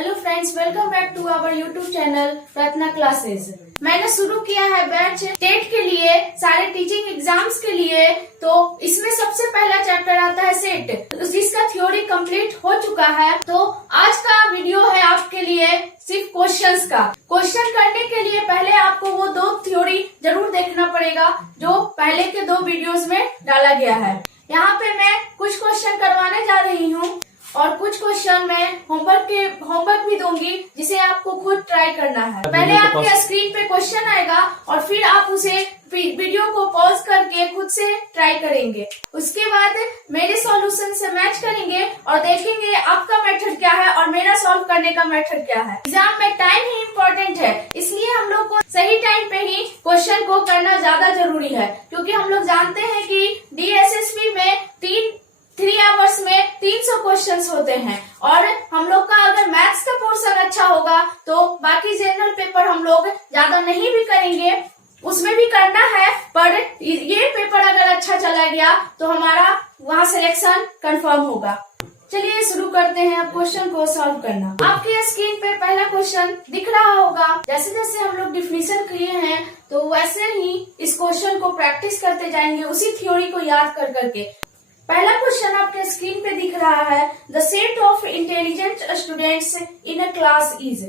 Hello friends, welcome back to our YouTube channel Prarthana classes. मैंने शुरू किया है बैच टेट के लिए, सारे टीचिंग एग्जाम्स के लिए। तो इसमें सबसे पहला चैप्टर आता है सेट, जिसका थ्योरी कंप्लीट हो चुका है। तो आज का वीडियो है आपके लिए सिर्फ क्वेश्चंस का। क्वेश्चन करने के लिए पहले आपको वो दो थ्योरी जरूर देखना पड़ेगा जो पहले के दो वीडियोस में डाला गया है। यहाँ पे मैं कुछ क्वेश्चन करवाने जा रही हूँ और कुछ क्वेश्चन मैं होमवर्क भी दूंगी, जिसे आपको खुद ट्राई करना है। पहले आपके स्क्रीन पे क्वेश्चन आएगा और फिर आप उसे वीडियो को पॉज करके खुद से ट्राई करेंगे। उसके बाद मेरे सॉल्यूशन से मैच करेंगे और देखेंगे आपका मेथड क्या है और मेरा सॉल्व करने का मेथड क्या है। एग्जाम में टाइम ही इम्पोर्टेंट है, इसलिए हम लोग को सही टाइम पे ही क्वेश्चन को करना ज्यादा जरूरी है, क्योंकि हम लोग जानते हैं कि DSSB में 3 आवर्स में 300 क्वेश्चंस होते हैं और हम लोग का अगर मैथ्स का पोर्शन अच्छा होगा तो बाकी जनरल पेपर हम लोग ज्यादा नहीं भी करेंगे, उसमें भी करना है, पर ये पेपर अगर अच्छा चला गया तो हमारा वहाँ सिलेक्शन कंफर्म होगा। चलिए शुरू करते हैं अब क्वेश्चन को सॉल्व करना। आपके स्क्रीन पे पहला क्वेश्चन दिख रहा होगा। जैसे जैसे हम लोग डिफिनेशन किए हैं तो वैसे ही इस क्वेश्चन को प्रैक्टिस करते जाएंगे, उसी थ्योरी को याद कर करके। पहला क्वेश्चन आपके स्क्रीन पे दिख रहा है, the set of intelligent students in a class is.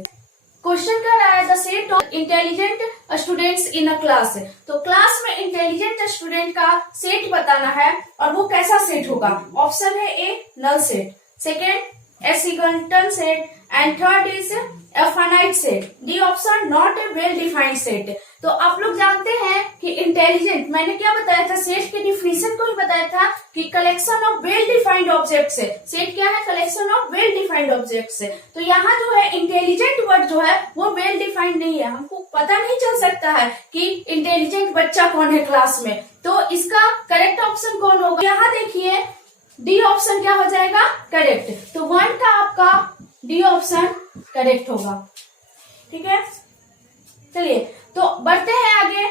Question कह रहा है the set of intelligent students in a class. तो क्लास में इंटेलिजेंट स्टूडेंट का सेट बताना है और वो कैसा सेट होगा। ऑप्शन है a null set, second a singleton set and third is a finite set. D option not a well defined set. तो आप लोग जानते हैं कि इंटेलिजेंट, मैंने क्या बताया था, सेट के डिफिनेशन को ही बताया था कि collection of well defined objects है। सेट क्या है? Collection of well defined objects है। तो यहाँ जो है इंटेलिजेंट वर्ड जो है वो वेल डिफाइंड नहीं है, हमको पता नहीं चल सकता है कि इंटेलिजेंट बच्चा कौन है क्लास में। तो इसका करेक्ट ऑप्शन कौन होगा? यहाँ देखिए डी ऑप्शन क्या हो जाएगा? करेक्ट। तो 1 का आपका डी ऑप्शन करेक्ट होगा। ठीक है, चलिए तो बढ़ते हैं आगे।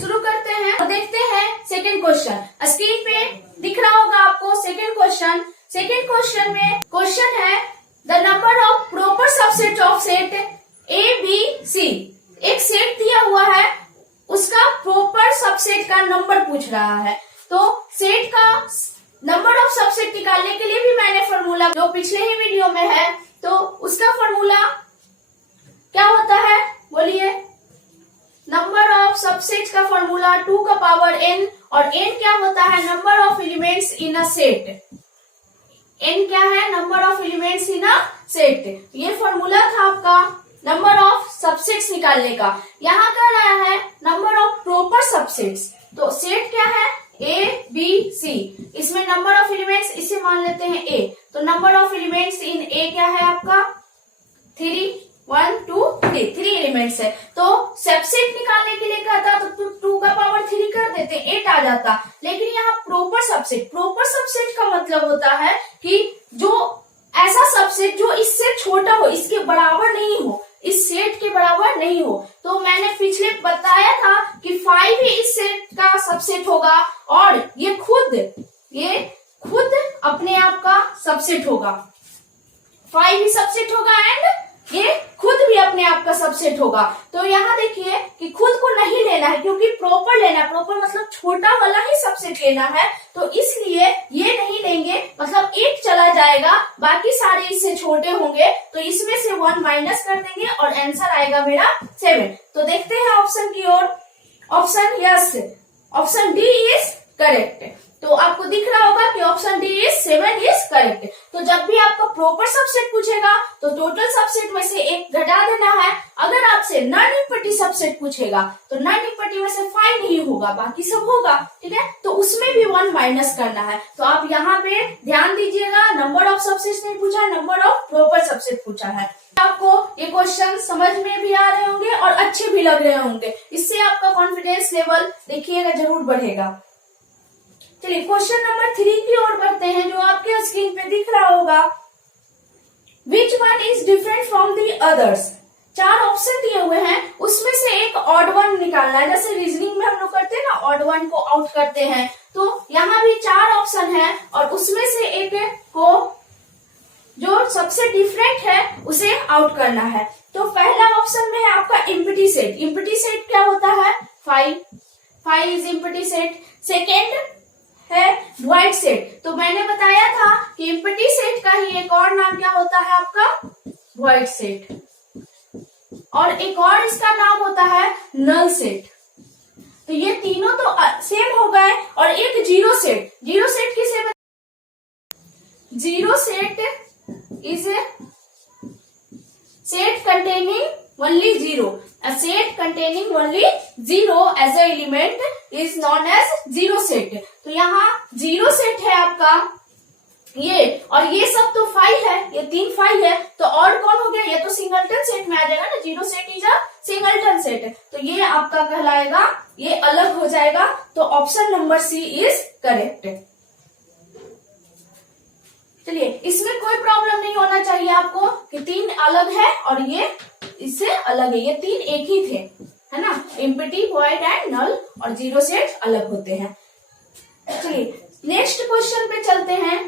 शुरू करते हैं और देखते हैं सेकंड क्वेश्चन। स्क्रीन पे दिख रहा होगा आपको सेकंड क्वेश्चन। सेकंड क्वेश्चन में क्वेश्चन है the number of proper subset of set ABC। एक सेट दिया हुआ है, उसका प्रॉपर सबसेट का नंबर पूछ रहा है। तो सेट का नंबर ऑफ सबसेट निकालने के लिए भी मैंने फॉर्मूला जो पिछले ही वीडियो में है, तो उसका फॉर्मूला क्या होता है बोलिए। नंबर ऑफ सबसेट का फॉर्मूला 2 का पावर n, और n क्या होता है? Number of elements in a set. n क्या है? Number of elements in a set. ये फॉर्मूला था आपका नंबर ऑफ सबसेट्स निकालने का। यहाँ कह रहा है नंबर ऑफ प्रॉपर सबसेट्स। तो सेट क्या है? ABC। इसमें नंबर ऑफ एलिमेंट्स इसे मान लेते हैं A। तो number of elements in A क्या है आपका? 3, 1, 2, 3 एलिमेंट्स है। तो सबसेट निकालने के लिए कहता तो 2 का पावर 3 कर देते, 8 आ जाता। लेकिन यहाँ प्रॉपर सबसेट का मतलब होता है कि जो ऐसा सबसेट जो इससे छोटा हो, इसके बराबर नहीं हो, इस सेट के बराबर नहीं हो। तो मैंने पिछले बताया था कि 5 ही इस सेट का सबसेट होगा और ये खुद अपने आप का सबसेट होगा। 5 ही सबसेट होगा एंड ये खुद भी अपने आप का सबसेट होगा। तो यहाँ देखिए कि खुद को नहीं लेना है, क्योंकि प्रॉपर लेना है। प्रॉपर मतलब छोटा वाला ही सबसेट लेना है, तो इसलिए ये नहीं लेंगे, मतलब 1 चला जाएगा, बाकी सारे इससे छोटे होंगे। तो इसमें से 1 माइनस कर देंगे और आंसर आएगा मेरा 7। तो देखते हैं ऑप्शन की ओर। Option yes, option D is correct. तो आपको दिख रहा होगा कि option D is 7 is correct. तो जब भी आपका प्रॉपर सबसेट पूछेगा तो टोटल सबसेट में से 1 घटा देना है। अगर आपसे नॉन इम्पटी सबसेट पूछेगा तो नॉन इम्पटी में से 5 नहीं होगा, बाकी सब होगा। ठीक है, तो उसमें भी 1 माइनस करना है। तो आप यहाँ पे ध्यान दीजिएगा, नंबर ऑफ सबसेट नहीं पूछा है, नंबर ऑफ प्रॉपर सबसेट पूछा है। आपको ये क्वेश्चन समझ में भी आ रहे होंगे और अच्छे भी लग रहे होंगे। इससे आपका कॉन्फिडेंस लेवल देखिएगा जरूर बढ़ेगा। चलिए क्वेश्चन नंबर 3 की ओर बढ़ते हैं, जो आपके स्क्रीन पे दिख रहा होगा। Which one is different from the others. 4 option दिए हुए हैं, उसमें से एक ऑड वन निकालना है। जैसे रीजनिंग में हम लोग करते हैं ना, ऑड वन को आउट करते हैं, तो यहाँ भी 4 ऑप्शन है और उसमें से एक को जो सबसे डिफरेंट है उसे आउट करना है। तो पहला ऑप्शन में है आपका एम्प्टी सेट। एम्प्टी सेट क्या होता है? 5 इज एम्प्टी सेट। सेकेंड है वॉइड सेट। तो मैंने बताया था कि एम्प्टी सेट का ही एक और नाम क्या होता है आपका? Void set. और एक और इसका नाम होता है नल सेट। तो ये तीनों तो सेम हो गए। और एक जीरो सेट। जीरो सेट किसे? Zero set is a set containing only zero. A set containing only zero as a element is known as zero set. तो यहाँ जीरो सेट है आपका ये, और ये सब तो 5 है, ये 3 5 है, तो और कौन हो गया? ये तो सिंगलटन सेट में आ जाएगा ना। Zero set is a singleton set, तो ये आपका कहलाएगा, ये अलग हो जाएगा। तो option number C is correct. चलिए, इसमें कोई प्रॉब्लम नहीं होना चाहिए आपको कि 3 अलग है और ये इससे अलग है। ये 3 एक ही थे, है ना। एम्प्टी, वॉइड एंड नल, और जीरो सेट अलग होते हैं। चलिए नेक्स्ट क्वेश्चन पे चलते हैं।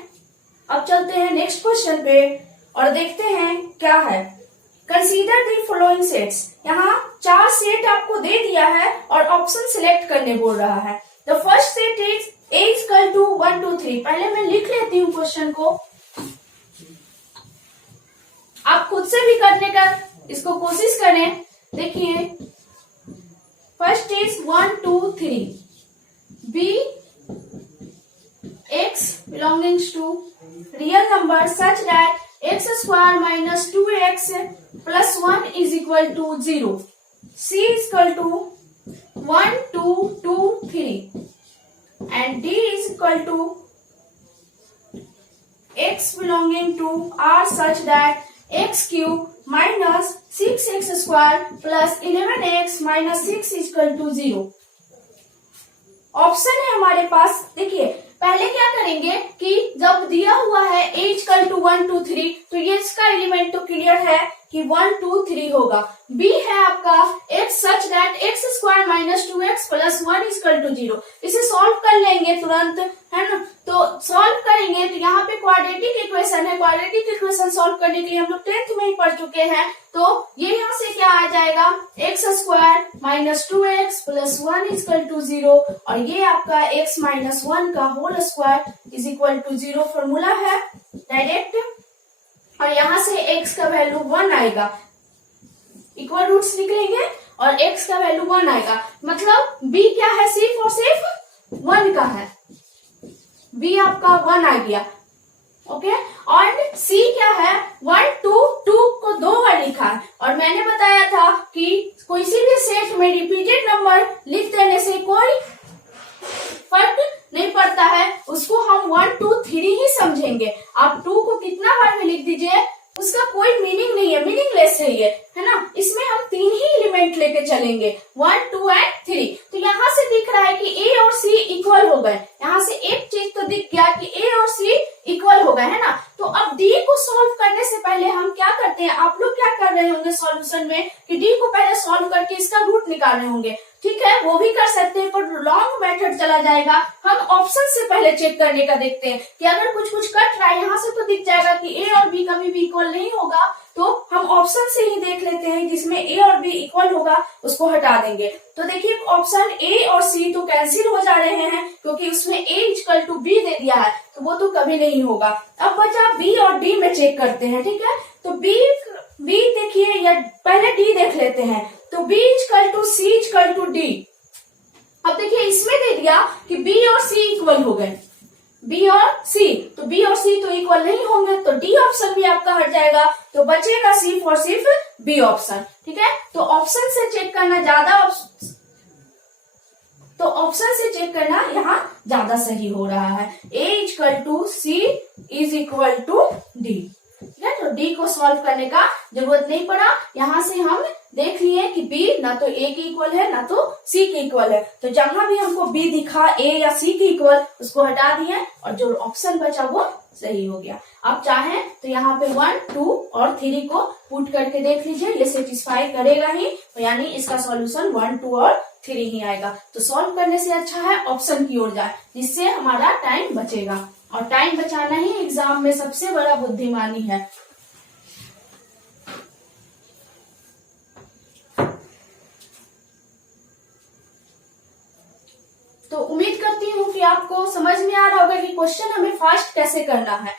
अब चलते हैं नेक्स्ट क्वेश्चन पे और देखते हैं क्या है। Consider the following sets. यहाँ 4 सेट आपको दे दिया है और ऑप्शन सिलेक्ट करने बोल रहा है। The first set is a equal to 1 2 3। पहले मैं लिख लेती हूँ क्वेश्चन को, आप खुद से भी करने का इसको कोशिश करें। देखिए, first is 1 2 3 b x belonging to real number such that x square minus 2x plus 1 is equal to 0. c is equal to 1 2 2 3 and d is equal to x belonging to r such that x cube minus 6x square plus 11x minus 6 is equal to 0. Option है हमारे पास। देखिए, पहले क्या करेंगे कि जब दिया हुआ है a इक्वल टू 1 2 3, तो ये इसका एलिमेंट तो क्लियर है कि 1 2 3 होगा। b है आपका x such that x square minus 2x plus 1 equal to 0। इसे सॉल्व कर लेंगे तुरंत, है ना। तो सॉल्व करेंगे तो यहाँ पे क्वाड्रेटिक इक्वेशन है। क्वाड्रेटिक इक्वेशन सॉल्व करने के लिए हम लोग 10th में ही पढ़ चुके हैं। तो ये यहाँ से क्या आ जाएगा? x square minus 2x plus 1 equal to 0, और ये आपका x माइनस 1 का whole square is equal to 0 formula है डायरेक्ट। और यहाँ से x का वैल्यू 1 आएगा, इक्वल रूट्स निकलेंगे और x का वैल्यू 1 आएगा। मतलब b क्या है? सिर्फ और सिर्फ 1 का है। b आपका 1 आ गया, ओके। और c क्या है? 1 2 2 को 2 बार लिखा है। और मैंने बताया था कि किसी भी सेट में रिपीटेड नंबर लिख देने से कोई फर्क नहीं पड़ता है, उसको हम 1 2 3 ही समझेंगे। आप 2 को कितना बार में लिख दीजिए, उसका कोई मीनिंग नहीं है, मीनिंगलेस है ये, है ना। इसमें हम 3 ही एलिमेंट लेके चलेंगे, 1 2 एंड 3। तो यहाँ से दिख रहा है कि a और c इक्वल हो गए। यहाँ से एक चीज तो दिख गया कि a और c इक्वल हो गए, है ना। तो अब d को सॉल्व करने से पहले हम क्या करते हैं, आप लोग क्या कर रहे होंगे सॉल्यूशन में कि d को पहले सॉल्व करके इसका रूट निकाल रहे होंगे। ठीक है, वो भी कर सकते हैं, पर लॉन्ग मेथड चला जाएगा। हम ऑप्शन से पहले चेक करने का देखते हैं कि अगर कुछ कुछ कट रहा है, यहाँ से तो दिख जाएगा कि a और b कभी भी इक्वल नहीं होगा, तो हम ऑप्शन से ही देख लेते हैं जिसमें a और b इक्वल होगा उसको हटा देंगे। तो देखिए, ऑप्शन a और c तो कैंसिल हो जा रहे हैं क्योंकि उसमें a इक्वल टू b दे दिया है, तो वो तो कभी नहीं होगा। अब बचा b और d में चेक करते हैं, ठीक है। तो b देखिए, या पहले d देख लेते हैं। तो b equal to c equal to d। अब देखिए, इसमें दे दिया कि b और c इक्वल हो गए, b और c, तो b और c तो इक्वल नहीं होंगे, तो d ऑप्शन भी आपका हट जाएगा, तो बचेगा सिर्फ और सिर्फ b ऑप्शन। ठीक है, तो ऑप्शन से चेक करना यहाँ ज्यादा सही हो रहा है। a equal to c is equal to d। है, तो डी को सॉल्व करने का जरूरत नहीं पड़ा। यहाँ से हम देख लिए कि बी ना तो ए के इक्वल है ना तो सी के इक्वल है, तो जहां भी हमको बी दिखा ए या सी के इक्वल उसको हटा दिए और जो ऑप्शन बचा वो सही हो गया। आप चाहें तो यहाँ पे 1, 2 और 3 को पुट करके देख लीजिए, ये सेटिस्फाई करेगा ही, तो यानी इसका सॉल्यूशन 1, 2 और 3 ही आएगा। तो सॉल्व करने से अच्छा है ऑप्शन की ओर जाए, जिससे हमारा टाइम बचेगा, और टाइम बचाना ही एग्जाम में सबसे बड़ा बुद्धिमानी है। तो उम्मीद करती हूँ कि आपको समझ में आ रहा होगा कि क्वेश्चन हमें फास्ट कैसे करना है।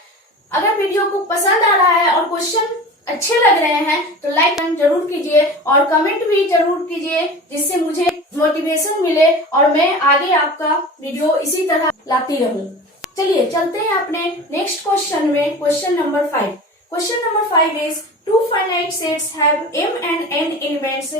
अगर वीडियो को पसंद आ रहा है और क्वेश्चन अच्छे लग रहे हैं तो लाइक जरूर कीजिए और कमेंट भी जरूर कीजिए, जिससे मुझे मोटिवेशन मिले और मैं आगे आपका वीडियो इसी तरह लाती रहूं। चलिए चलते हैं अपने नेक्स्ट क्वेश्चन में, question number 5। Question number 5 is 2 finite sets have m and n elements.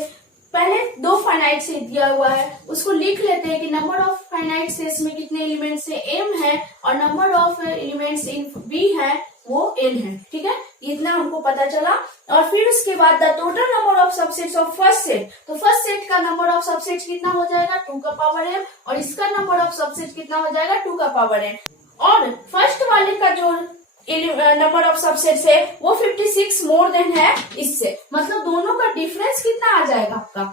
पहले 2 फाइनाइट सेट दिया हुआ है, उसको लिख लेते हैं कि नंबर ऑफ फाइनाइट सेट्स में कितने एलिमेंट्स है, m है, और number of elements in b है वो n है। ठीक है, इतना हमको पता चला। और फिर उसके बाद the total number of subsets of first set, तो फर्स्ट सेट का नंबर ऑफ सबसेट्स कितना हो जाएगा 2 का पावर m, और इसका नंबर ऑफ सबसेट्स कितना हो जाएगा 2 का पावर n। और फर्स्ट वाले का जो नंबर ऑफ सबसेट्स है वो 56 मोर देन है इससे, मतलब दोनों का डिफरेंस कितना आ जाएगा आपका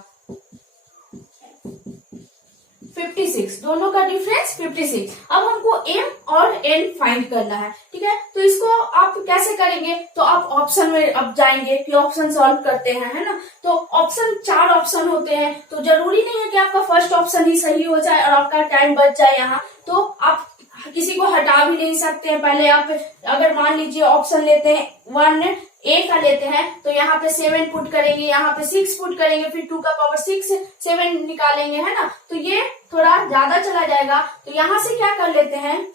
56, दोनों का डिफरेंस 56। अब हमको m और n फाइंड करना है। ठीक है, तो इसको आप कैसे करेंगे, तो आप ऑप्शन में अब जाएंगे कि ऑप्शन सॉल्व करते हैं, है ना। तो ऑप्शन 4 ऑप्शन होते हैं, तो जरूरी नहीं है कि आपका फर्स्ट ऑप्शन ही सही हो जाए और आपका टाइम बच जाए यहाँ, तो आप किसी को हटा भी नहीं सकते हैं। पहले आप अगर मान लीजिए ऑप्शन लेते हैं 1 ए का लेते हैं, तो यहाँ पे 7 पुट करेंगे, यहाँ पे 6 पुट करेंगे, फिर 2 का पावर 6 7 निकालेंगे, है ना, तो ये थोड़ा ज्यादा चला जाएगा। तो यहाँ से क्या कर लेते हैं,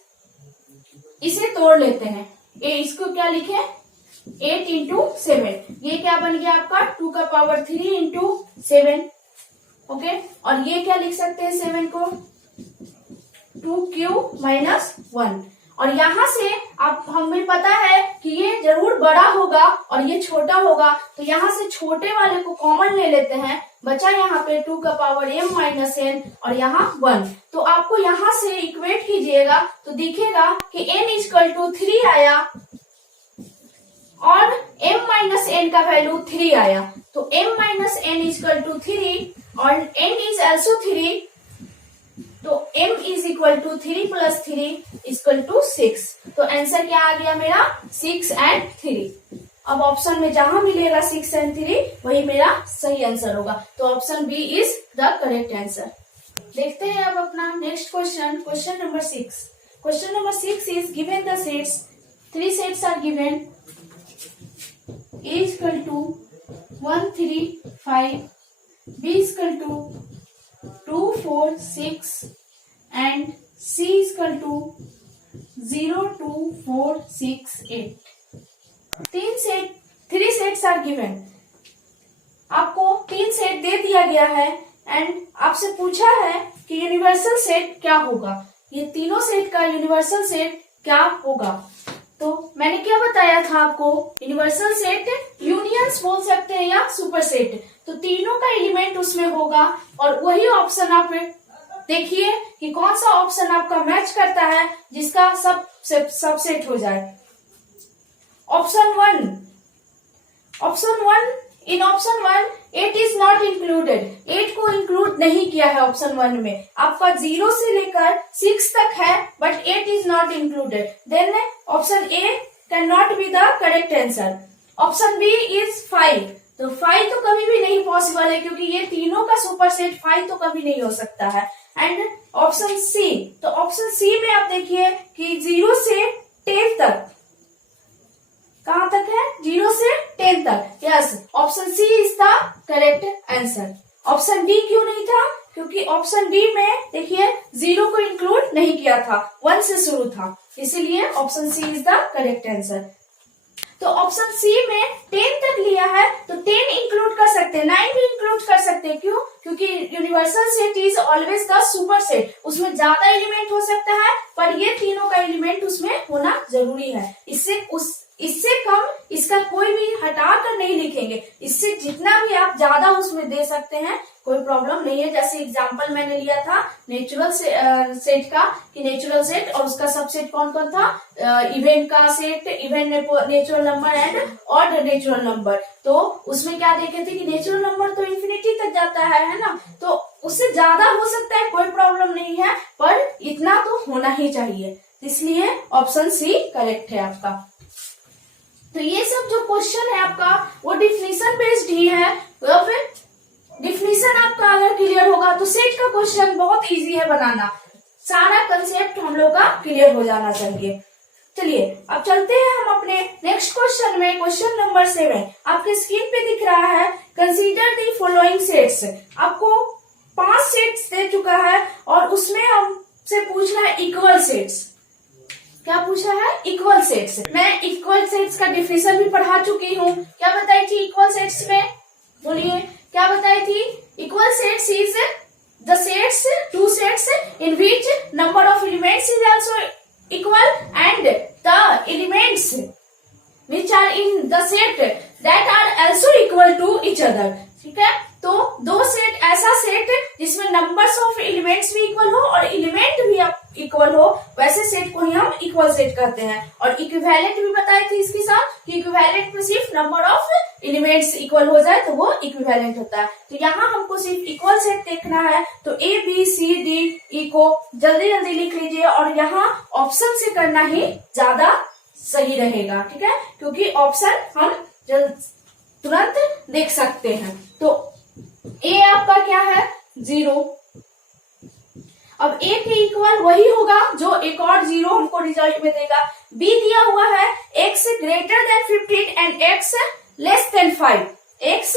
इसे तोड़ लेते हैं, इसको क्या लिखे 8 इंटू 7, ये क्या बन गया आपका 2 का पावर 3 इंटू 7। ओके, और ये क्या लिख सकते हैं 7 को 2q-1, और यहाँ से आप हमें पता है कि ये जरूर बड़ा होगा और ये छोटा होगा, तो यहाँ से छोटे वाले को कॉमन ले लेते हैं, बचा यहाँ पे 2 का पावर m-n और यहाँ 1। तो आपको यहाँ से इक्वेट कीजिएगा तो दिखेगा कि n = 3 आया और m-n का वैल्यू 3 आया, तो m-n = 3 और n is also 3, तो m = 3 + 3 = 6। तो आंसर क्या आ गया मेरा 6 and 3। अब ऑप्शन में जहां मिलेगा 6 and 3 वही मेरा सही आंसर होगा, तो option B is the correct answer. देखते हैं अब अपना next question, question number 6। Question number 6 is given the sets, 3 sets are given, a = 1 3 5, b = 2 4 6 and c = 0 2 4 6 8। 3 sets are given, आपको 3 सेट दे दिया गया है एंड आपसे पूछा है कि यूनिवर्सल सेट क्या होगा, ये तीनों सेट का यूनिवर्सल सेट क्या होगा। तो मैंने क्या बताया था आपको, यूनिवर्सल सेट यूनियंस बोल सकते हैं या सुपर सेट, तो तीनों का एलिमेंट उसमें होगा, और वही ऑप्शन आप देखिए कि कौन सा ऑप्शन आपका मैच करता है जिसका सबसेट हो जाए। Option 1, in option 1 8 is not included, 8 को इंक्लूड नहीं किया है ऑप्शन 1 में, आपका 0 से लेकर 6 तक है but 8 is not included, then option A can not be the correct answer. Option B is 5, तो 5 तो कभी भी नहीं पॉसिबल है क्योंकि ये तीनों का सुपर सेट 5 तो कभी नहीं हो सकता है। एंड ऑप्शन सी, तो ऑप्शन सी में आप देखिए कि 0 से 10 तक, कहां तक है 0 से 10 तक, yes option C is the correct answer. Option D क्यों नहीं था, क्योंकि ऑप्शन डी में देखिए 0 को इंक्लूड नहीं किया था, 1 से शुरू था, इसीलिए option C is the correct answer. तो ऑप्शन सी में 10 तक लिया है तो 10 इंक्लूड कर सकते हैं, 9 भी इंक्लूड कर सकते हैं, क्यों, क्योंकि universal set is always the super set, उसमें ज्यादा एलिमेंट हो सकता है पर ये तीनों का एलिमेंट उसमें होना जरूरी है, इससे कम इसका कोई भी हटा कर नहीं लिखेंगे। इससे जितना भी आप ज्यादा उसमें दे सकते हैं, कोई प्रॉब्लम नहीं है। जैसे एग्जांपल मैंने लिया था नेचुरल सेट का, कि नेचुरल सेट और उसका सबसेट कौन कौन था, इवन का set, even natural number and odd natural number. तो उसमें क्या देखे थे कि नेचुरल नंबर तो इंफिनिटी तक जाता है ना, तो उससे ज्यादा हो सकता है, कोई प्रॉब्लम नहीं है, पर इतना तो होना ही चाहिए। इसलिए ऑप्शन सी करेक्ट है आपका। तो ये सब जो क्वेश्चन है आपका वो डिफिनीशन बेस्ड ही है। तो फिर डिफिनीशन आपका अगर क्लियर होगा तो सेट का क्वेश्चन बहुत इजी है बनाना, सारा कंसेप्ट हम लोग का क्लियर हो जाना चाहिए। चलिए अब चलते हैं हम अपने नेक्स्ट क्वेश्चन में। क्वेश्चन नंबर 7 आपके स्क्रीन पे दिख रहा है। Consider the following sets. आपको 5 सेट्स दे चुका है और उसमें हमसे पूछ रहा है इक्वल सेट्स। क्या पूछा है? Equal sets. मैं इक्वल सेट्स का डिफिनेशन भी पढ़ा चुकी हूँ। क्या बताई थी इक्वल सेट्स में? बोलिए क्या बताई थी? Equal sets is the sets, two sets in which number of elements is also equal and the elements which are in the set that are also equal to each other. ठीक है, तो दो set, ऐसा set जिसमें numbers of elements भी equal हो और element भी इक्वल हो, वैसे सेट को ही हम इक्वल सेट कहते हैं। और इक्विवेलेंट भी बताए थे इसके साथ कि इक्विवेलेंट में सिर्फ नंबर ऑफ एलिमेंट्स इक्वल हो जाए तो वो इक्विवेलेंट होता है। तो यहाँ हमको सिर्फ इक्वल सेट देखना है, तो A B C D E को जल्दी जल्दी लिख लीजिए और यहाँ ऑप्शन से करना ही ज्यादा सही रहेगा। ठीक है, क्योंकि ऑप्शन हम तुरंत देख सकते हैं। तो ए आपका क्या है? 0। अब ए के इक्वल वही होगा जो एक और 0 हमको रिजल्ट में देगा। बी दिया हुआ है x greater than 15 and x less than 5। x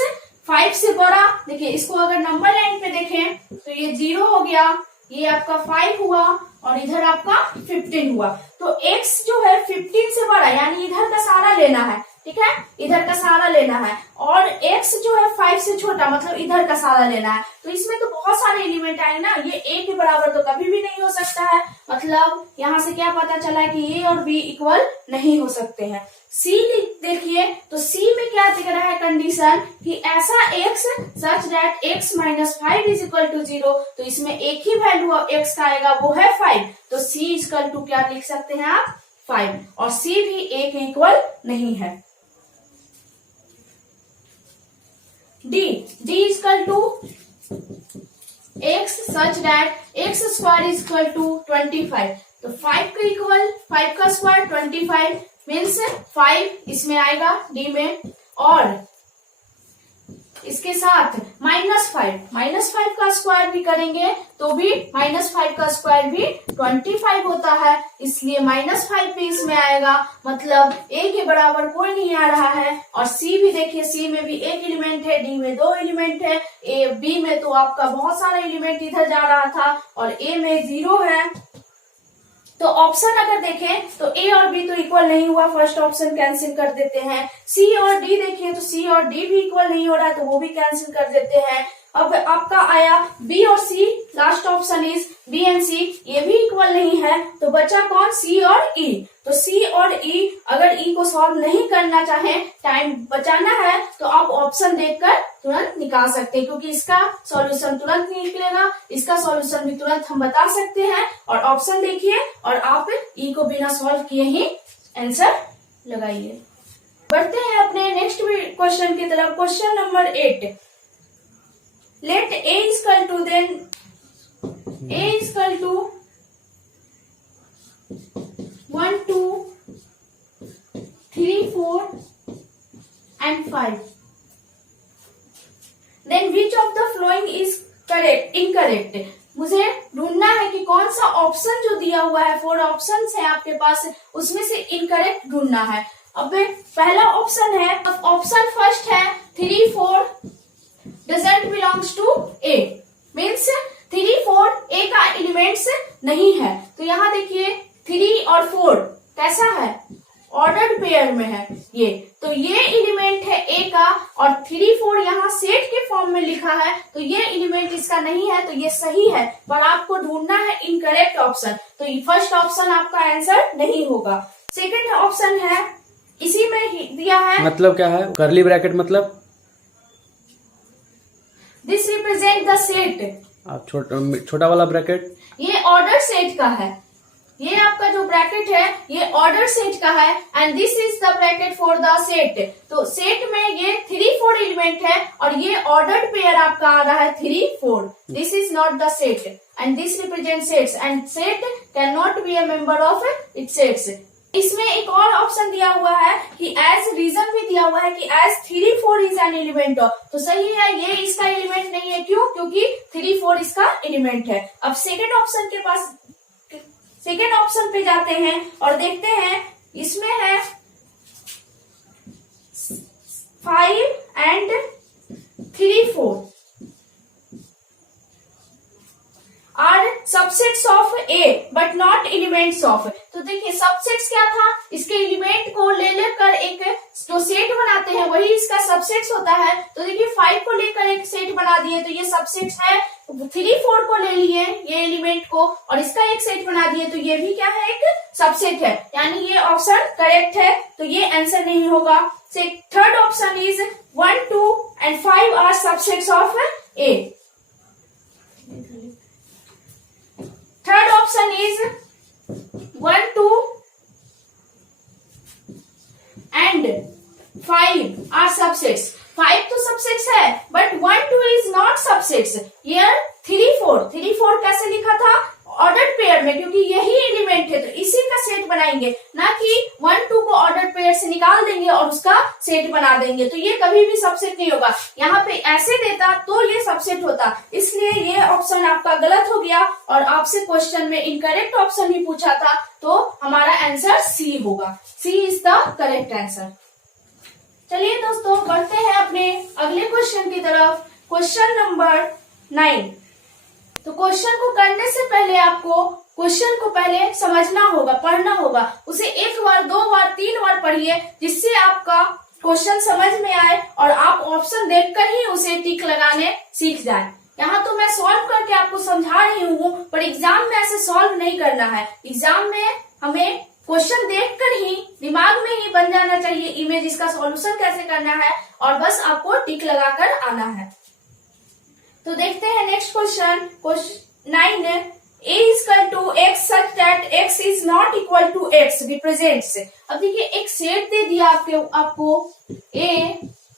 5 से बड़ा, देखिए इसको अगर नंबर लाइन पे देखें तो ये 0 हो गया, ये आपका 5 हुआ और इधर आपका 15 हुआ। तो x जो है 15 से बड़ा, यानी इधर का सारा लेना है। ठीक है, इधर का सारा लेना है, और x जो है 5 से छोटा, मतलब इधर का सारा लेना है। तो इसमें तो बहुत सारे एलिमेंट आए ना, ये a के बराबर तो कभी भी नहीं हो सकता है। मतलब यहाँ से क्या पता चला कि a और b इक्वल नहीं हो सकते हैं। c देखिए, तो c में क्या दिख रहा है कंडीशन कि ऐसा x such that x minus 5 is equal to 0। तो इसमें एक ही वैल्यू x का आएगा, वो है 5। तो c इज इक्वल टू क्या लिख सकते हैं आप? 5। और c भी a के इक्वल नहीं है। D is equal to x such that x square is equal to 25। तो 5 का इक्वल, 5 का स्क्वायर 25 मीन्स 5 इसमें आएगा D में, और इसके साथ -5 का स्क्वायर भी करेंगे तो भी -5 का स्क्वायर भी 25 होता है, इसलिए -5 भी इसमें आएगा। मतलब a के बराबर कोई नहीं आ रहा है। और c भी देखिए, c में भी एक एलिमेंट है, d में 2 एलिमेंट है, b में तो आपका बहुत सारा एलिमेंट इधर जा रहा था और a में 0 है। तो ऑप्शन अगर देखें तो a और b तो इक्वल नहीं हुआ, फर्स्ट ऑप्शन कैंसिल कर देते हैं। c और d देखिए तो c और d भी इक्वल नहीं हो रहा है, तो वो भी कैंसिल कर देते हैं। अब आपका आया b और c, last option is b and c, ये भी इक्वल नहीं है, तो बचा कौन? c और e। तो c और e, अगर e को सॉल्व नहीं करना चाहे, टाइम बचाना है, तो आप ऑप्शन देखकर तुरंत निकाल सकते हैं, क्योंकि इसका सॉल्यूशन तुरंत निकलेगा, इसका सॉल्यूशन भी तुरंत हम बता सकते हैं। और ऑप्शन देखिए और आप e को बिना सॉल्व किए ही आंसर लगाइए। बढ़ते हैं अपने नेक्स्ट क्वेश्चन की तरफ। Question number 8। Let a is equal to, then a is equal to 1 2 3 4 and 5। Then which of the following is correct? Incorrect। मुझे ढूंढना है कि कौन सा ऑप्शन जो दिया हुआ है, 4 ऑप्शंस है आपके पास, उसमें से इनकरेक्ट ढूंढना है। अब पहला ऑप्शन है, ऑप्शन फर्स्ट है 3 4 doesn't belongs to A, means 3 4 A का एलिमेंट्स नहीं है। तो यहाँ देखिए 3 और 4 कैसा है? ऑर्डर्ड पेयर में है ये, तो ये एलिमेंट है A का, और 3 4 यहाँ सेट के फॉर्म में लिखा है, तो ये एलिमेंट इसका नहीं है, तो ये सही है। पर आपको ढूंढना है इनकरेक्ट ऑप्शन, तो फर्स्ट ऑप्शन आपका आंसर नहीं होगा। सेकंड ऑप्शन है इसी में ही दिया है। मतलब क्या है करली ब्रैकेट मतलब? This represent the set. आप छोटा वाला ब्रैकेट? ये ऑर्डर सेट का है। ये आपका जो ब्रैकेट है ये ऑर्डर सेट का है and this is the bracket for the set. तो सेट में ये 3-4 एलिमेंट है और ये ऑर्डर्ड पेयर आपका आ रहा है 3-4। This is not the set and this represent sets and set can not be a member of it sets. इसमें एक और ऑप्शन दिया हुआ है कि एज रीजन भी दिया हुआ है कि as 3-4 is an element of. तो सही है, ये इसका एलिमेंट नहीं है। क्यों? क्योंकि 3-4 इसका एलिमेंट है। अब सेकेंड ऑप्शन पे जाते हैं और देखते हैं। इसमें है 5 and 3-4 are subsets of A but not elements of. तो देखिए सबसेट्स क्या था, इसके एलिमेंट को ले लेकर एक जो सेट बनाते हैं वही इसका सबसेट्स होता है। तो देखिए 5 को लेकर एक सेट बना दिए तो ये सबसेट्स है। 3-4 को ले लिए ये एलिमेंट को और इसका एक सेट बना दिए तो ये भी क्या है, एक सबसेट है। यानी ये ऑप्शन करेक्ट है, तो ये आंसर नहीं होगा। Third option is 1, 2 and 5 are subsets of A. Third option is 1, 2 and 5 are subsets. 5 तो सबसेट्स है but 1, 2 is not subsets. Here 3-4 कैसे लिखा था? ऑर्डर्ड पेयर में, क्योंकि यही एलिमेंट है तो इसी का सेट बनाएंगे, ना कि 1, 2 को ऑर्डर्ड पेयर से निकाल देंगे और उसका सेट बना देंगे। तो ये कभी भी सबसेट नहीं होगा। यहाँ पे ऐसे देता तो ये सबसेट होता, इसलिए ये ऑप्शन आपका गलत हो गया और आपसे क्वेश्चन में इनकरेक्ट ऑप्शन भी पूछा था। तो हमारा आंसर सी होगा। सी इज द करेक्ट आंसर। चलिए दोस्तों बढ़ते हैं अपने अगले क्वेश्चन की तरफ। Question number 9। तो क्वेश्चन को करने से पहले आपको क्वेश्चन को पहले समझना होगा, पढ़ना होगा। उसे 1 बार, 2 बार, 3 बार पढ़िए जिससे आपका क्वेश्चन समझ में आए और आप ऑप्शन देखकर ही उसे टिक लगाने सीख जाए। यहाँ तो मैं सॉल्व करके आपको समझा रही हूँ पर एग्जाम में ऐसे सॉल्व नहीं करना है। एग्जाम में हमें क्वेश्चन देखकर ही दिमाग में ही बन जाना चाहिए इमेज, इसका सॉल्यूशन कैसे करना है और बस आपको टिक लगाकर आना है। तो देखते हैं next question 9। a is equal to x such that x is not equal to x represents। अब देखिए एक सेट दे दिया आपको a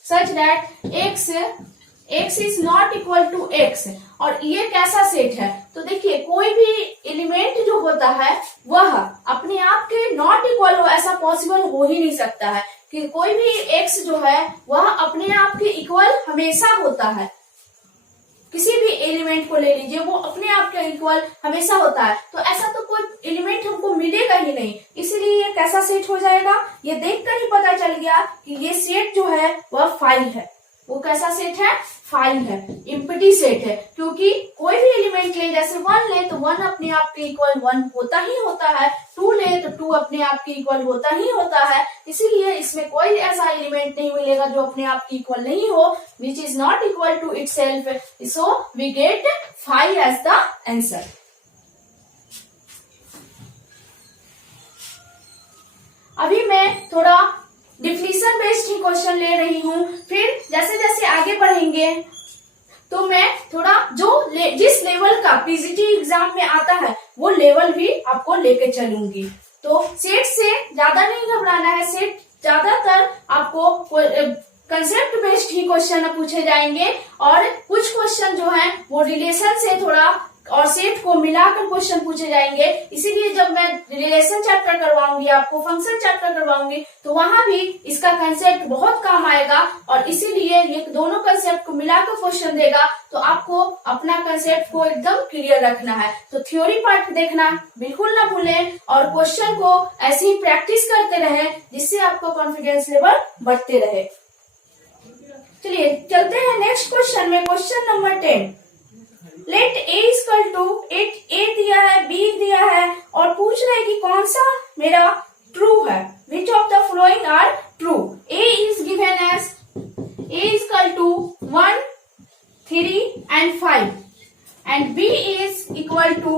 such that x is not equal to x और ये कैसा सेट है? तो देखिए कोई भी एलिमेंट जो होता है वह अपने आप के नॉट इक्वल हो, ऐसा पॉसिबल हो ही नहीं सकता है कि कोई भी x जो है वह अपने आप के इक्वल हमेशा होता है। किसी भी एलिमेंट को ले लीजिए वो अपने आप के इक्वल हमेशा होता है। तो ऐसा तो कोई एलिमेंट हमको मिलेगा ही नहीं, इसीलिए ये कैसा सेट हो जाएगा? ये देखकर ही पता चल गया कि ये सेट जो है वह 5 है। वो कैसा सेट है? 5 है, एम्प्टी सेट है। क्योंकि कोई भी एलिमेंट ले, जैसे 1 ले तो 1 अपने आप के इक्वल 1 होता ही होता है, 2 ले तो 2 अपने आप के इक्वल होता ही होता है। इसीलिए इसमें कोई ऐसा एलिमेंट नहीं मिलेगा जो अपने आप के इक्वल नहीं हो, which is not equal to itself. So we get 5 as the answer. अभी मैं थोड़ा डिफिनेशन बेस्ड ही क्वेश्चन ले रही हूँ, फिर जैसे जैसे आगे बढ़ेंगे तो मैं थोड़ा जिस लेवल का पीजीटी एग्जाम में आता है वो लेवल भी आपको लेके चलूंगी। तो सेट से ज्यादा नहीं घबराना है। सेट ज्यादातर आपको कंसेप्ट बेस्ड ही क्वेश्चन पूछे जाएंगे और कुछ क्वेश्चन जो है वो रिलेशन से थोड़ा और सेट को मिलाकर क्वेश्चन पूछे जाएंगे। इसीलिए जब मैं रिलेशन चैप्टर करवाऊंगी, आपको फंक्शन चैप्टर करवाऊंगी, तो वहां भी इसका कंसेप्ट बहुत काम आएगा और इसीलिए ये दोनों कंसेप्ट को मिलाकर क्वेश्चन देगा। तो आपको अपना कंसेप्ट को एकदम क्लियर रखना है। तो थ्योरी पार्ट देखना बिल्कुल ना भूलें और क्वेश्चन को ऐसे ही प्रैक्टिस करते रहे जिससे आपको कॉन्फिडेंस लेवल बढ़ते रहे। चलिए चलते हैं नेक्स्ट क्वेश्चन में। Question number 10। Let a equal to a दिया है, b दिया है और पूछ रहे कि कौन सा मेरा ट्रू है। Which of the following are true? a is given as a equal to 1, 3 and 5 and b is equal to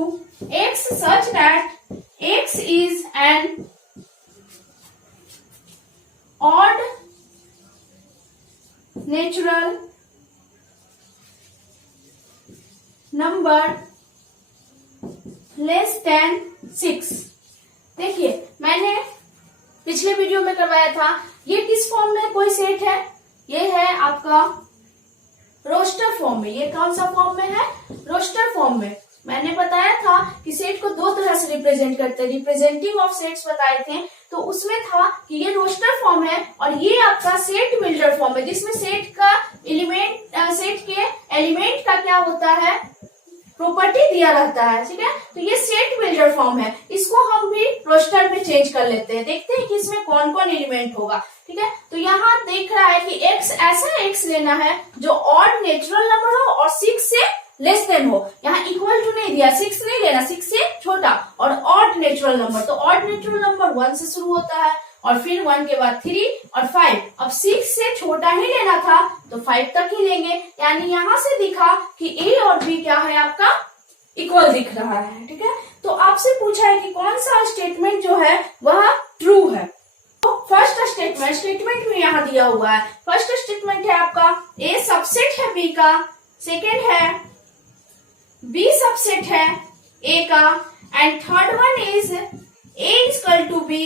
x such that x is an odd natural number less than 6। देखिए मैंने पिछले video में करवाया था, ये किस form में कोई सेट है, ये है आपका रोस्टर फॉर्म में। ये कौन सा फॉर्म में है, रोस्टर फॉर्म में। मैंने बताया था कि सेट को दो तरह से रिप्रेजेंट करते हैं, रिप्रेजेंटिंग ऑफ सेट्स बताए थे, तो उसमें था कि ये रोस्टर फॉर्म है और ये आपका सेट बिल्डर फॉर्म है, जिसमें सेट का एलिमेंट, सेट के एलिमेंट का क्या होता है, प्रॉपर्टी दिया रहता है, ठीक है। तो ये सेट बिल्डर फॉर्म है, इसको हम भी रोस्टर में चेंज कर लेते हैं, देखते हैं कि इसमें कौन कौन एलिमेंट होगा, ठीक है। तो यहाँ देख रहा है कि x ऐसा x लेना है जो ऑड नेचुरल नंबर हो और 6 से लेस देन हो। यहाँ इक्वल टू नहीं दिया, 6 नहीं लेना, 6 से छोटा, और ऑड नेचुरल नंबर, तो ऑड नेचुरल नंबर 1 से शुरू होता है और फिर 1 के बाद 3 और 5। अब 6 से छोटा ही लेना था तो 5 तक ही लेंगे, यानी यहाँ से दिखा कि a और b क्या है आपका, इक्वल दिख रहा है, ठीक है। तो आपसे पूछा है कि कौन सा स्टेटमेंट जो है वह ट्रू है। तो फर्स्ट स्टेटमेंट में यहाँ दिया हुआ है, फर्स्ट स्टेटमेंट है आपका a सबसेट है b का, सेकेंड है b सबसेट है a का, and third one is a equal to b,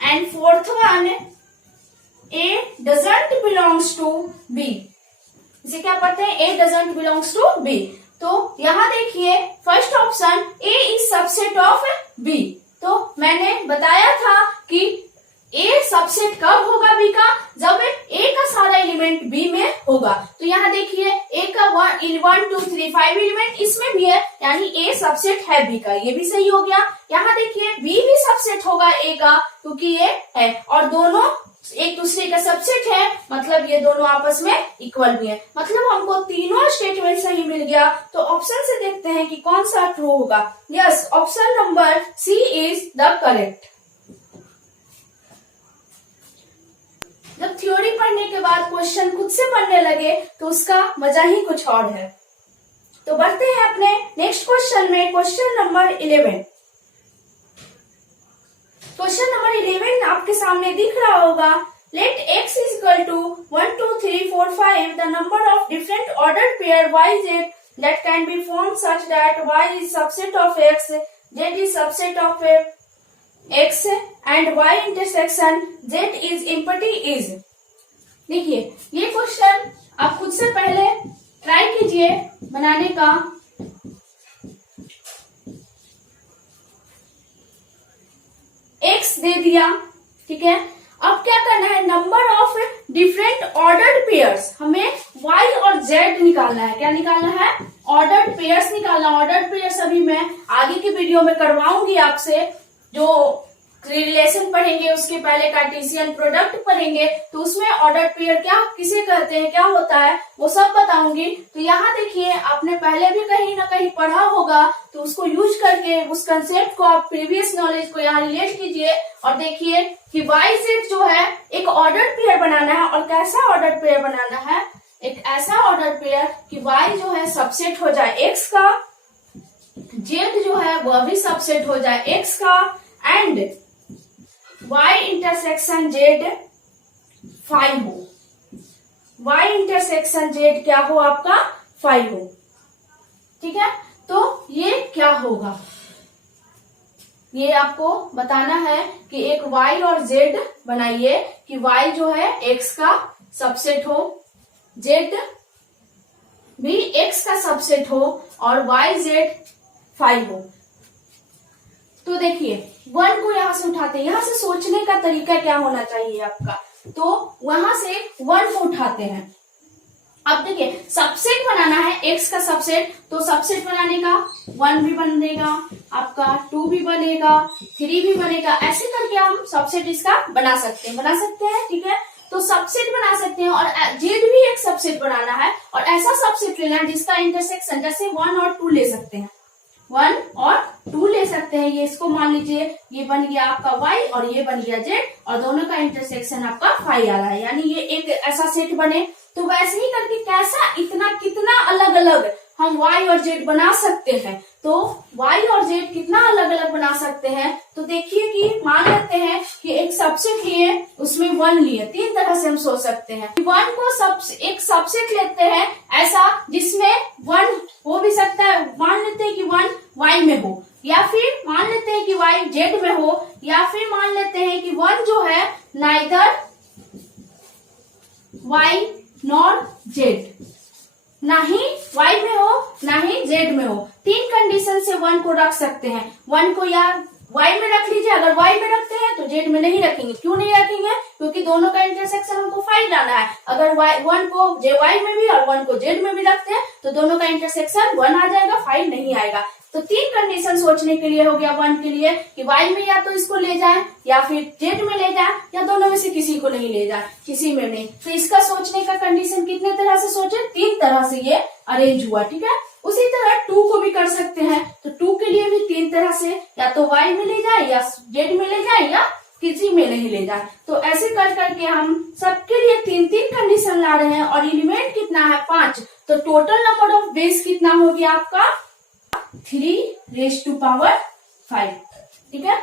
and fourth one a doesn't belongs to b। इसे क्या पढ़ते हैं, a doesn't belongs to b। तो यहाँ देखिए first option a is subset of b। तो मैंने बताया था कि a सबसेट कब होगा b का, जब a का सारा एलिमेंट b में होगा। तो यहाँ देखिए a का 1 2 3 5 एलिमेंट इसमें भी है, यानी a सबसेट है b का, ये भी सही हो गया। यहाँ देखिए b भी सबसेट होगा a का, क्योंकि ये है और दोनों एक दूसरे का सबसेट है, मतलब ये दोनों आपस में इक्वल भी है, मतलब हमको तीनों स्टेटमेंट सही मिल गया। तो ऑप्शन से देखते हैं कि कौन सा ट्रू होगा। Yes, option number C is the correct. जब थ्योरी पढ़ने के बाद क्वेश्चन खुद से पढ़ने लगे तो उसका मजा ही कुछ और है। तो बढ़ते हैं अपने नेक्स्ट क्वेश्चन में, क्वेश्चन नंबर 11। क्वेश्चन नंबर 11 आपके सामने दिख रहा होगा। Let x is equal to 1 2 3 4 5 the number of different ordered pair yz that can be formed such that y is subset of x, z is subset of x and y intersection z is empty is। देखिए ये question आप खुद से पहले try कीजिए बनाने का। x दे दिया, ठीक है। अब क्या करना है, number of different ordered pairs, हमें y और z निकालना है। क्या निकालना है, ऑर्डर्ड पेयर्स निकालना। ऑर्डर्ड पेयर्स अभी मैं आगे की वीडियो में करवाऊंगी आपसे, जो रिलेशन पढ़ेंगे उसके पहले कार्टेशियन प्रोडक्ट पढ़ेंगे, तो उसमें ऑर्डर्ड पेयर क्या किसे कहते हैं, क्या होता है, वो सब बताऊंगी। तो यहाँ देखिए आपने पहले भी कहीं ना कहीं पढ़ा होगा, तो उसको यूज करके उस कंसेप्ट को आप प्रीवियस नॉलेज को यहाँ रिलेट कीजिए और देखिए कि YZ जो है एक ऑर्डर्ड पेयर बनाना है। और कैसा ऑर्डर्ड पेयर बनाना है, एक ऐसा ऑर्डर्ड पेयर कि Y जो है सबसेट हो जाए X का, Z जो है वह भी सबसेट हो जाए X का, एंड y इंटरसेक्शन z 5 हो। y इंटरसेक्शन z क्या हो आपका, 5 हो, ठीक है। तो ये क्या होगा, ये आपको बताना है कि एक y और z बनाइए कि y जो है x का सबसेट हो, z भी x का सबसेट हो और yz 5 हो। तो देखिए 1 को यहां से उठाते हैं, यहां से सोचने का तरीका क्या होना चाहिए आपका, तो वहां से 1 को उठाते हैं। अब देखिए सबसेट बनाना है x का सबसेट, तो सबसेट बनाने का 1 भी बनेगा आपका, 2 भी बनेगा, 3 भी बनेगा, ऐसे करके हम सबसेट इसका बना सकते हैं, ठीक है। तो सबसेट बना सकते हैं और z भी एक सबसेट बनाना है और ऐसा सबसेट लेना है जिसका इंटरसेक्शन, जैसे 1 और 2 ले सकते हैं, 1 और 2 ले सकते हैं। ये इसको मान लीजिए ये बन गया आपका y और ये बन गया z और दोनों का इंटरसेक्शन आपका 5 आ रहा है, यानी ये एक ऐसा सेट बने। तो वैसे ही करके कैसा इतना कितना अलग अलग हम y और z बना सकते हैं। तो y और z कितना अलग अलग बना सकते हैं, तो देखिए कि मान लेते हैं कि एक सबसेट लिए, उसमें 1 लिए। 3 तरह से हम सोच सकते हैं। 1 को एक सबसेट लेते हैं ऐसा जिसमें 1 हो भी सकता है, मान लेते हैं कि 1 y में हो, या फिर मान लेते हैं कि y z में हो, या फिर मान लेते हैं कि 1 जो है नाइदर y नॉर z, ना ही y में हो ना ही z में हो। 3 कंडीशन से 1 को रख सकते हैं। 1 को या y में रख लीजिए, अगर y में रखते हैं तो z में नहीं रखेंगे। क्यों नहीं रखेंगे, क्योंकि दोनों का इंटरसेक्शन हमको 5 लाना है। अगर 1 को y में भी और 1 को z में भी रखते हैं तो दोनों का इंटरसेक्शन 1 आ जाएगा, 5 नहीं आएगा। तो 3 कंडीशन सोचने के लिए हो गया 1 के लिए कि y में या तो इसको ले जाएं या फिर z में ले जाएं, या दोनों में से किसी को नहीं ले जाएं, किसी में नहीं। तो इसका सोचने का कंडीशन कितने तरह से सोचे, 3 तरह से ये अरेंज हुआ। ठीक है, उसी तरह 2 को भी कर सकते हैं। तो 2 के लिए भी 3 तरह से, या तो y में ले जाए या z में ले जाए या किसी में नहीं ले जाए। तो ऐसे कर करके हम सबके लिए 3-3 कंडीशन ला रहे हैं। और एलिमेंट कितना है, 5। तो टोटल नंबर ऑफ बेस कितना हो गया आपका, 3⁵5। ठीक है,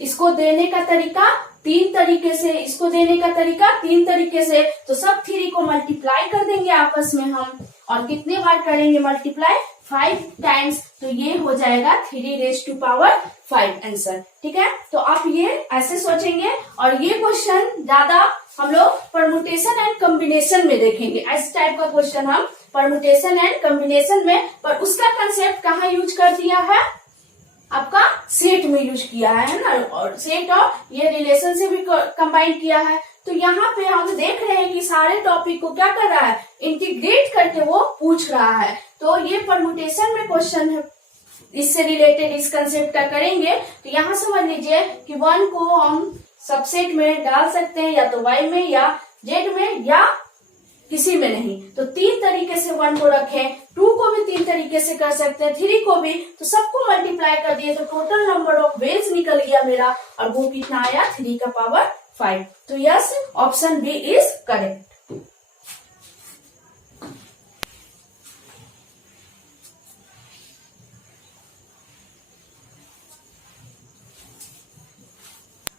इसको देने का तरीका 3 तरीके से, इसको देने का तरीका 3 तरीके से। तो सब 3 को मल्टीप्लाई कर देंगे आपस में हम, और कितने बार करेंगे मल्टीप्लाई, 5 टाइम्स। तो ये हो जाएगा 3⁵5 आंसर। ठीक है, तो आप ये ऐसे सोचेंगे। और ये क्वेश्चन ज्यादा हम लोग परमुटेशन एंड कॉम्बिनेशन में देखेंगे। इस टाइप का क्वेश्चन हम परमुटेशन एंड कॉम्बिनेशन में, पर उसका कंसेप्ट कहाँ यूज कर दिया है, आपका सेट में यूज किया है ना, और सेट और ये रिलेशन से भी कंबाइन किया है। तो यहाँ पे हम देख रहे हैं कि सारे टॉपिक को क्या कर रहा है, इंटीग्रेट करके वो पूछ रहा है। तो ये परमुटेशन में क्वेश्चन है, इससे रिलेटेड इस कंसेप्ट का करेंगे। तो यहाँ समझ लीजिए कि 1 को हम सबसेट में डाल सकते हैं, या तो y में या z में या किसी में नहीं। तो 3 तरीके से 1 को रखें, 2 को भी 3 तरीके से कर सकते हैं, 3 को भी। तो सबको मल्टीप्लाई कर दिए तो टोटल नंबर ऑफ वेज निकल गया मेरा, और वो कितना आया, 3⁵5। तो yes, option B is correct.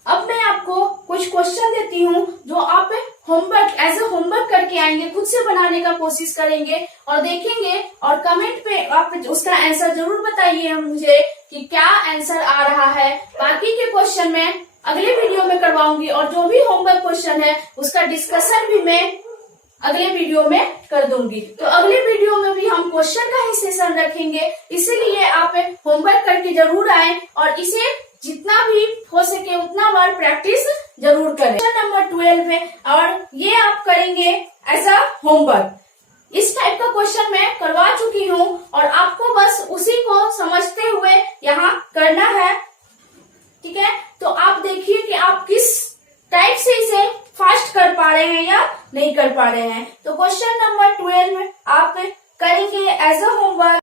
अब मैं आपको कुछ क्वेश्चन देती हूँ जो आप होमवर्क एज ए होमवर्क करके आएंगे, खुद से बनाने का कोशिश करेंगे और देखेंगे, और कमेंट पे आप उसका आंसर जरूर बताइए मुझे कि क्या आंसर आ रहा है। बाकी के क्वेश्चन मैं अगले वीडियो में करवाऊंगी, और जो भी होमवर्क क्वेश्चन है उसका डिस्कशन भी मैं अगले वीडियो में कर दूंगी। तो अगले वीडियो में भी हम क्वेश्चन का ही सेशन रखेंगे, इसीलिए आप होमवर्क करके जरूर आए और इसे जितना भी हो सके उतना बार प्रैक्टिस जरूर करें। क्वेश्चन नंबर 12 है, और ये आप करेंगे एज अ होमवर्क। इस टाइप का क्वेश्चन मैं करवा चुकी हूँ, और आपको बस उसी को समझते हुए यहाँ करना है। ठीक है, तो आप देखिए कि आप किस टाइप से इसे फास्ट कर पा रहे हैं या नहीं कर पा रहे हैं। तो क्वेश्चन नंबर 12 आप करेंगे एज अ होमवर्क।